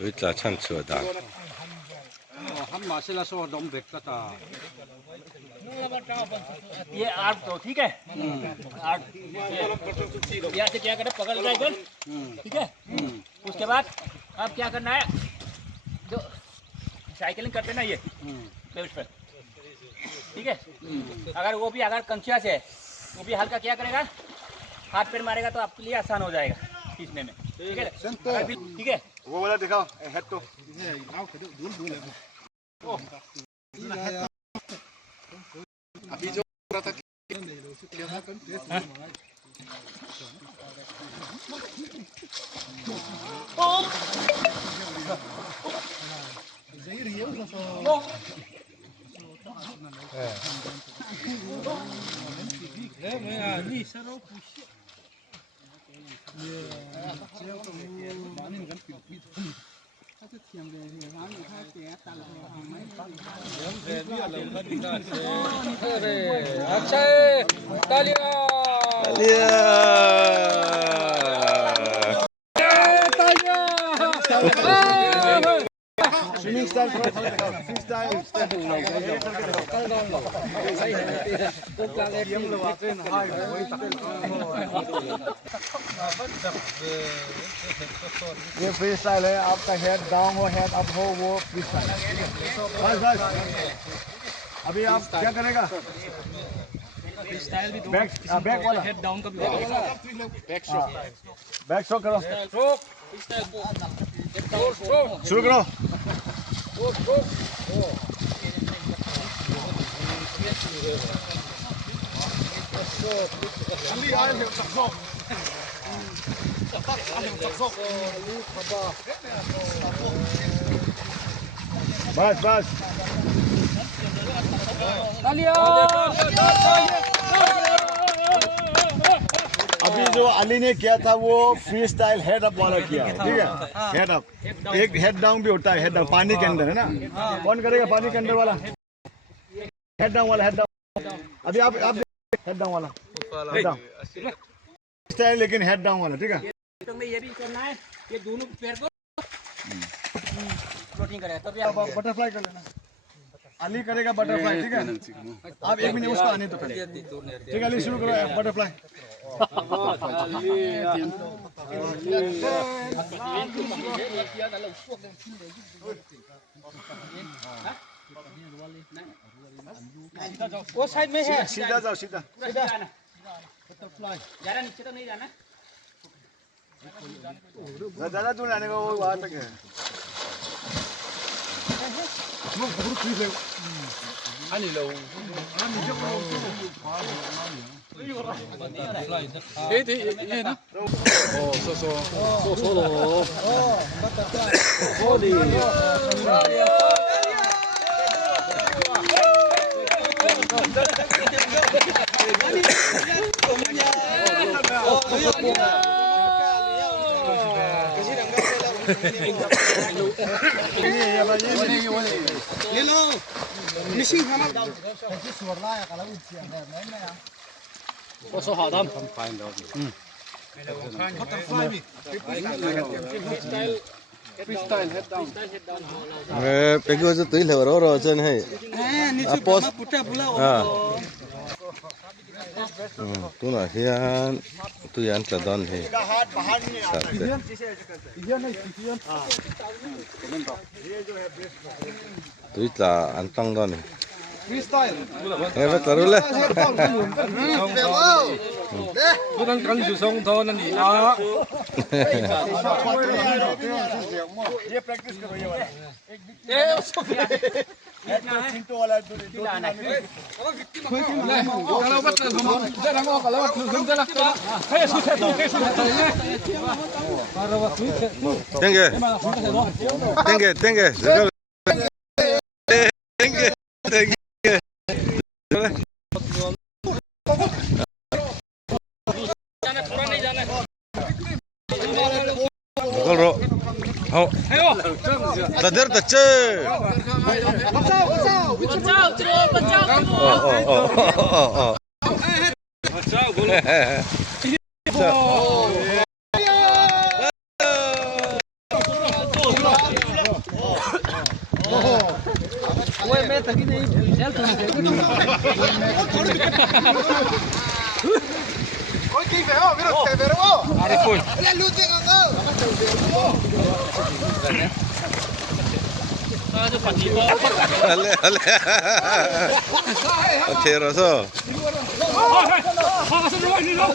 Tôi là chăn sữa đã. हम मासेला सो दम भेटता था ये आठ तो ठीक है आठ यहाँ से क्या करना पकड़ रहा है ठीक है उसके बाद अब क्या करना है जो साइकिलिंग करते ना ये उस पर ठीक है अगर वो भी अगर कॉन्शियस है वो भी हल्का क्या करेगा हाथ पैर मारेगा तो आपके लिए आसान हो जाएगा खींचने में ठीक है ठीक है वो वाला दिखाओ हेड तो अभी जो रहा था अच्छा तालियां स्विमिंग स्टाइल फ्री स्टाइल ये फ्री स्टाइल है आपका हेड डाउन हो हेड अप हो वो फ्री स्टाइल बस बस अभी आप क्या करेगा बैक बैक वाला हेड डाउन का बैक स्ट्रोक करो शुरू करो बस बस अभी जो अली ने किया था वो फ्री स्टाइल हेड अप वाला किया ठीक है हेड अप एक हेड डाउन भी होता है हेड डाउन पानी के अंदर है ना कौन करेगा पानी के अंदर वाला हेड डाउन वाला हेड डाउन अभी आप हेड डाउन वाला हेड डाउन स्टाइल लेकिन हेड डाउन वाला ठीक है तो मैं ये भी करना है ये दोनों पैर को फ्लोटिंग करेगा तब आप बटरफ्लाई कर लेना अली करेगा बटरफ्लाई ठीक है आप एक मिनट उसको आने तो पहले ठीक है अली शुरू करो बटरफ्लाई वो साइड में है सीधा जाओ सीधा ज़्यादा नीचे तो नहीं जाना ज़्यादा दूर आने का वो वहाँ तक है ये लो मिसिंग हमारा so hot Pego cho túi lửa rồi chân hay. Post. Tu nói thì tu ăn cả đòn thì. Túi là ăn tăng đòn này. Nghe bắt đầu lên.不能跟住上頭那你啊！ ये प्रैक्टिस करो ये वाला चिंटू वाला kalau betul semua, jangan mau kalau betul semua lah. Hey, sudah tu, sudah tu. Para waktu itu. Tengge. Tengge, tengge. Tengge. Tengge. Kalau hao, tadir tace. Oye, meta aquí नहीं चल तू Ôi kinh phải không? Biết được thể về đúng không? अरे कोई Lên luôn thế con ơi. 할래 할래 테러서 아, 가서 들어와, 일로.